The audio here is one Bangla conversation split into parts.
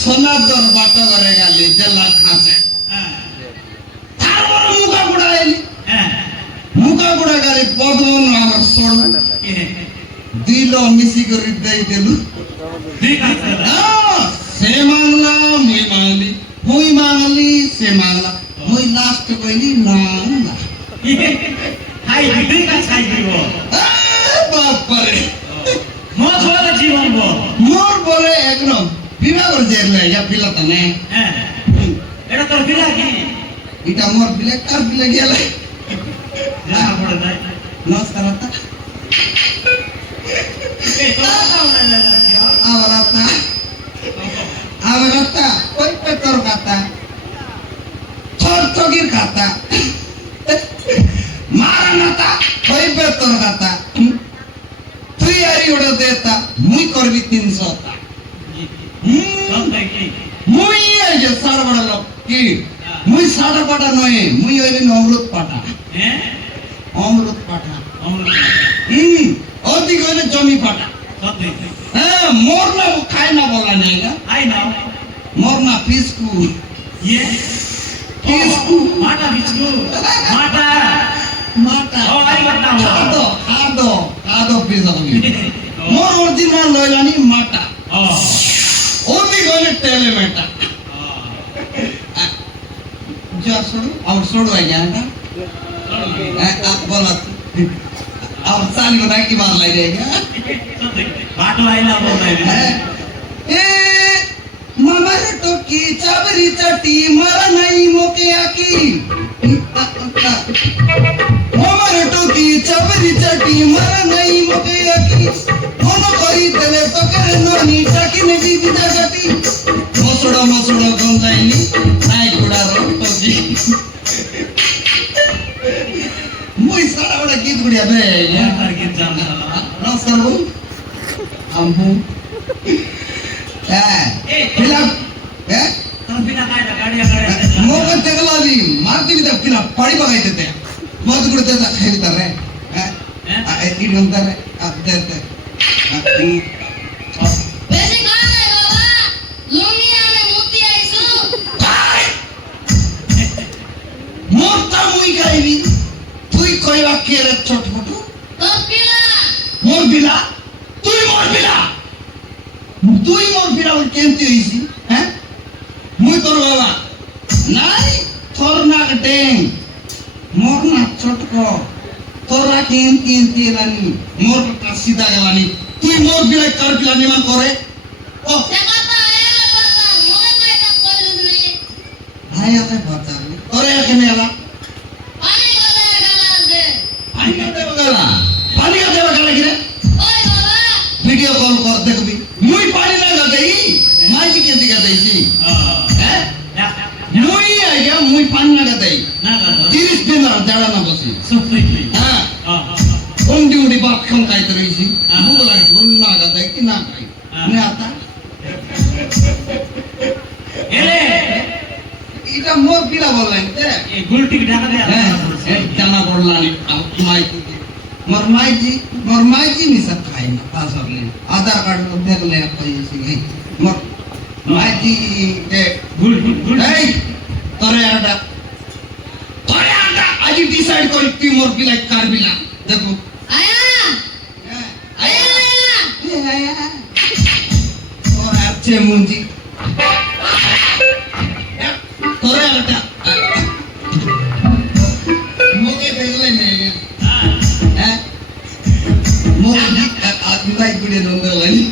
সোনাদর বাটা করে গেলি জেলা খাঁচে তারপর মুখা গুড়া এলি মুখা গুড়া গেলি পদন আমার সর দিল মিশি করে দেই দিলু সে মাংলা মুই মাংলি মুই মাংলি সে মাংলা মুই লাস্ট কইলি না না হাই দিদি কা ছাই দিব বাপরে মোর বলে জীবন বল মোর বলে একদম বিবাহ করে যা পিলা তনে হ্যাঁ এটা তোর বিলা কি এটা মোর বিলে কার বিলে গেলে জানা পড়ে নাই নমস্কার আতা এই তো না আবার আতা কই পে তোর কথা তোর চগির কথা মারানাতা কই পে তোর কথা তুই আরি ওড়া দেতা মুই করবি 300 টা মুই এই যে সার বড় লোক কি মুই সাড়া পাটা নয় মুই হইলি অমৃত পাটা হ্যাঁ অমৃত পাটা অমৃত অধিক হইলে জমি পাটা সত্যি হ্যাঁ মোর না খাই না বলা নাই না আই না মোর না পিসকু ইয়ে পিসকু মাটা বিচু মাটা মাটা ও আই মাটা কাদো পিসকু মোর অরিজিনাল লইলানি মাটা ও অধিক হইলে তেলে মেটা যা শুরু আর শুরু হয়ে যায় না बोला अब साल बना की बात लाई जाएगा बात लाइना बोल रहे ए ममर तो की चबरी चटी मर नहीं मोके आकी ममर तो की चबरी चटी मर नहीं मोके आकी मोनो कोई तेरे तो करे नोनी चकी ने भी बिजा गटी मसुड़ा गंजाइनी नाई कुड़ा रो तो जी मुई सारा बड़ा गीत गुड़िया दे यार गीत जानना नमस्कार बो अम्बू फिलहाल तुम बिना काय गाड़ी मोग तेगलाली मारती भी तब फिलहाल पड़ी बगाई देते मत गुड़ते खाई तरह इट बनता है अब देते वैसे कहाँ है बाबा लुंगिया में मोती आईसु मोरता मुई गाई তুই কইবা কে রে ছোট ছোট তোর পিলা মোর বিলা তুই মোর বিলা ওই কেমতি হইছি হ্যাঁ মুই তোর বাবা নাই তোর না ডেং মোর না ছোটক তোরা কেমতি রানি মোর কা সিধা গেলানি তুই মোর বিলা কার বিলা নিমান করে ও সে কথা এলা কথা মোয় কইতা কইলুস নি ভাই আছে বাতা তোরে এখানে এলা পানি গলে গলা আছে पानी का देवा गला गिरे ओए बाबा वीडियो कॉल कर देख भी मुई पानी ना गई माई जी के दिखा दई जी हैं मुई आ गया मुई पानी ना गई ना कर 30 दिन ना जाड़ा ना बसी सुप्री हां हां उंडी उंडी बात खम काई तरह सी मुंह लगा सुन ना गई कि ना गई मैं आता एले इटा मोर पिला बोलला ते ये गुलटी ढाका दे जाना बोललानी माई मोर माई जी नहीं सब खाई ना पासवर्ड ले आधार कार्ड को देख ले कोई ऐसी गई मोर माई जी के गुल नहीं तोरे आटा आज डिसाइड कर तू मोर पिला कार बिला देखो आया आया और अच्छे मुंजी तोरे आटा मुझे देख ले नहीं है मुझे आदमी भाई गुड़े नंबर वाली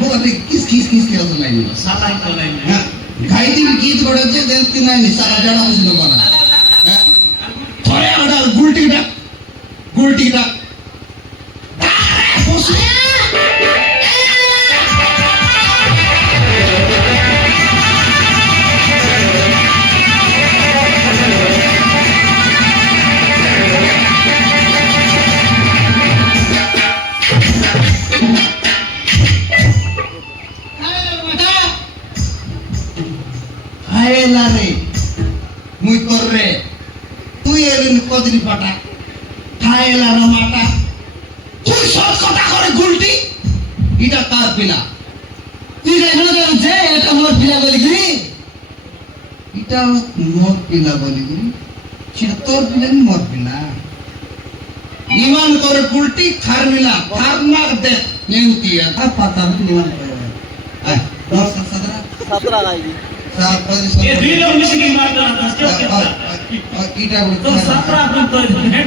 मुझे किस क्या तो नहीं साला को नहीं गाइडी गीत गोड़े देती नहीं सारा जड़ा मुझे तो बना थोड़े आटा गुलटी टा মুই তোর রে তুই এলিন কদিন পাটা খাইলা না মাটা তুই সব কথা করে গুলটি এটা কার পিলা তুই দেখো যে এটা মোর পিলা বলি কি এটা মোর পিলা বলি কি সেটা তোর পিলা নি মোর পিলা নিমান করে গুলটি খার মিলা খার না দে নেউতি আর পাতা নিমান করে আয় 10 17 17 গাইবি 7 ये भी लोग मिसी की मार दो ना क्या क्या এটা तो 17 अपन तो हेड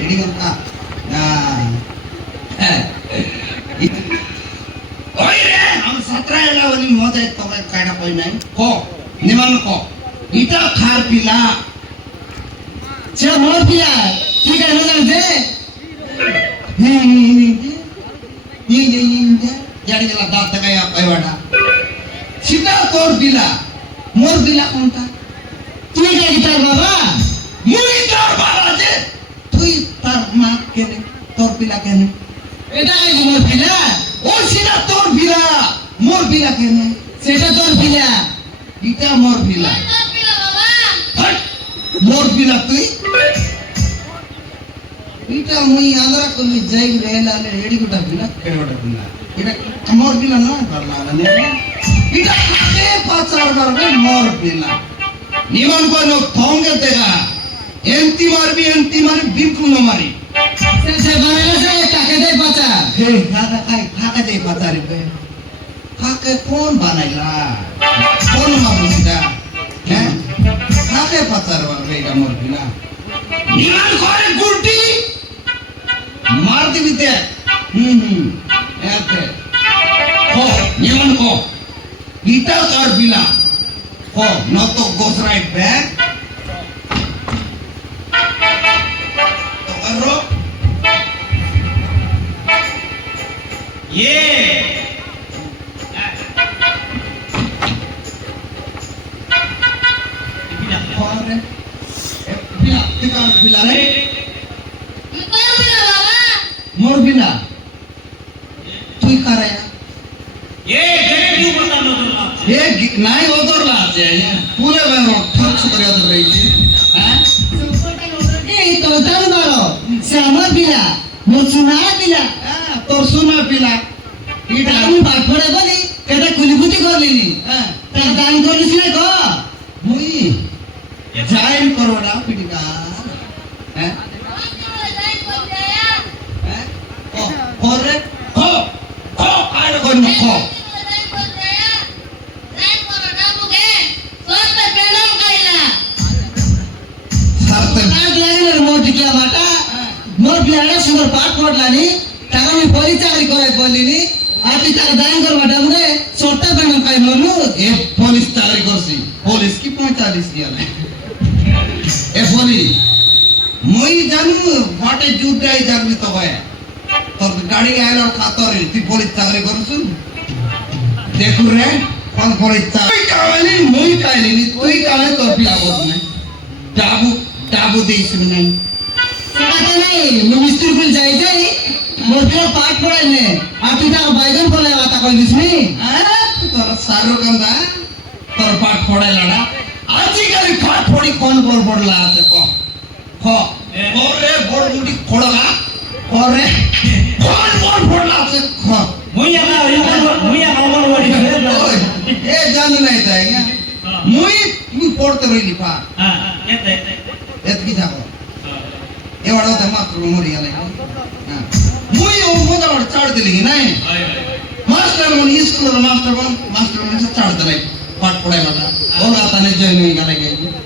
এডি কথা না ওই রে আমি 17 এলা বলি মজা তোকে কাটা কই নাই ক নিমান ক এটা খার পিলা সে মোর পিলা তুই দেখো যে জানি গেলা দাঁত দেখাই কইবাটা সেটা তোর পিলা মোর পিলা কোনটা তুই গাই তার বাবা মুই তোর বাবা যে তুই তার মা কেনে তোর পিলা কেনে এটা গাইবি মোর পিলা ও সেটা তোর পিলা মোর পিলা কেনে সেটা তোর পিলা এটা মোর পিলা তোর পিলা বাবা হট মোর পিলা তুই এটা মুই আন্দ্রা কলি যাই রেলালে এডি গোটা পিলা কেড়োটা পিলা এটা মোর পিলা না পারলা না এটা কাকে পাচার করবে মোর পিলা নিমন কোন থঙ্গে তেগা এন্তি মারবি বিলকুল না মারি সে বানালে সে কাকে দেয় বাচ্চা হে দাদা কাই ফাঁকা দেই পাচারি বে ফাঁকে কোন বানাইলা কোন মারুসিটা হ্যাঁ ফাঁকে পাচার করবে এটা মোর পিলা নিমন করে গুলটি মার দিবি তে এতে কো নিমন কো ইটা তোর পিলা কো নত গোসরাই ব্যাগ তো করো ये করে পিলা টিকা পিলা রে তোর পিলা বাবা মোর পিলা তুই কারায়া ये गरीब क्यों बता दो এ নাই ওদরলা আছে পুরে বেরো ঠক করে ওদর রইছি হ্যাঁ এই তো তার বাড়ো সে আমার পিলা মোর সোনা পিলা তোর সোনা পিলা এটা আমি বাট পড়ে বলি কেটা কুলিপুতি করলিনি হ্যাঁ তার দান করিস না গো মুই জাইন করোড়া পিটিকা হ্যাঁ যাই কই যায় হ্যাঁ করে ও ও আর কোন কো যাই কই যায় যাই করো ডাবুকে সোতে পেনম কাইলা সারতে কাজ লাগিলে মোর টিকিয়া মাটা মোর পিলাটা সুন্দর পাট পড়লানি তাকে আমি পরি চাকরি করে বললিনি আর তুই তার দান করবা ডাবুকে ছোট্ট পেনম খাই মনু এ পুলিশ চাকরি করছি পুলিশ কি 45 ইয়ার এ পুলিশ মই জানু ঘটে জুটাই যাবি তো ভাই তোর গাড়ি আইলো খাতরে তুই পুলিশ চাকরি করছু দেখু রে কোন পুলিশ চাকরি কাওয়ালি মই কাইলি তুই কালে তোর পিলা বদ না ডাবু দিছিস না সেটাতে নাই মিস্ত্রি ফুল যাই যাই মোর পিলা পাট পড়াই নে আর তুই তাকে বাইগন বলে কথা কই দিসনি তোর সারো কান্দা তোর পাঠ পড়াইলাড়া আজিকালি পাঠ পড়ি কোন বড় বড়লা আছে ক খ ওরে বড় মুটি খড়লা ওরে কোন বড় বড়লা আছে খ मुइया का बोल बोल ওই, এ জানি নাই তাই না মুই তুই পড়তে রইলি পা हां कहते এতকি থাকো এবারও তো মাত্র মরি গেলে মুই ও মোটামুটি ছাড় দিলি নাই মাস্টার মন স্কুলের মাস্টার মন ছাড় দিলাই পাঠ পড়াইলাটা ওরা তানে জয়েন হয়ে গেলে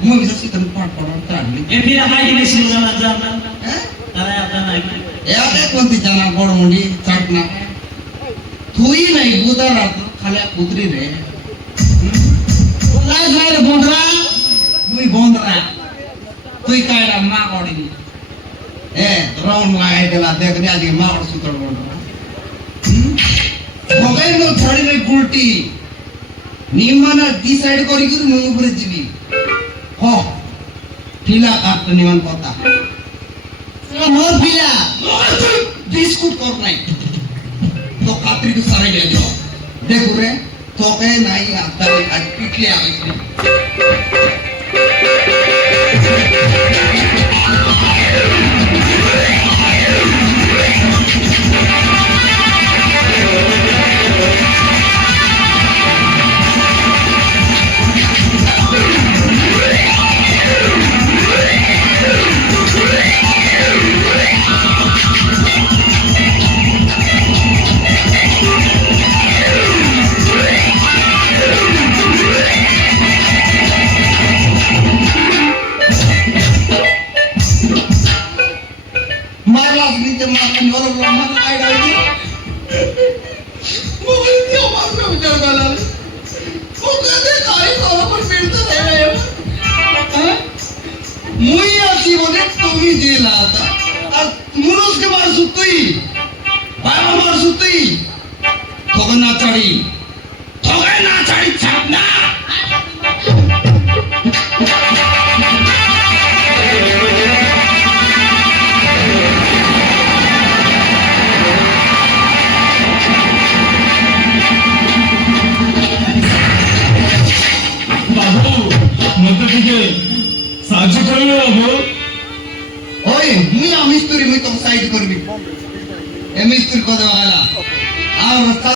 মুই বিশেষ করে পাঠ পড়া ছাড়লি ये फिर हमारी मिसी वाला जाना হ্যাঁ तारा आता नहीं এতে কোনটি জানা বড় মুন্ডি ছাড় না তুই নাই বুদা রাত খালি পুত্রি রে লাই লাই বন্ধরা তুই বন্ধরা তুই কায়রা মা করিনি এ রাউন্ড লাগাই দিলা দেখ রে আজকে মা ওর সূত্র বন্ধরা ভগাই নো ছাড়ি রে গুলটি নিমানা ডিসাইড করি কি মুই উপরে যাবি হ পিলা কাট নিমান কথা মোর পিলা বিস্কুট কর নাই তো কাতরি তো সারে গেল দেখো রে তোকে নাই আদারে আজ পিটলে আইছি বড় ব্রহ্মা আইডা হইনি মোবাইল দিয়ে আমার কম্পিউটার বানাল ওখানে খাই খবর মিলতে দেয় হ্যাঁ মুই আছি বলে তুমি জেলা আর মুরুষকে মারছু তুই বাবা মারছু তুই তোকে না ছাড়ি ছাড় না বাবু মতো থেকে সাহায্য করবে বাবু ওই মুই মিস্ত্রি মুই তো সাইড করবি এ মিস্ত্রি কথা বলা আর রাস্তা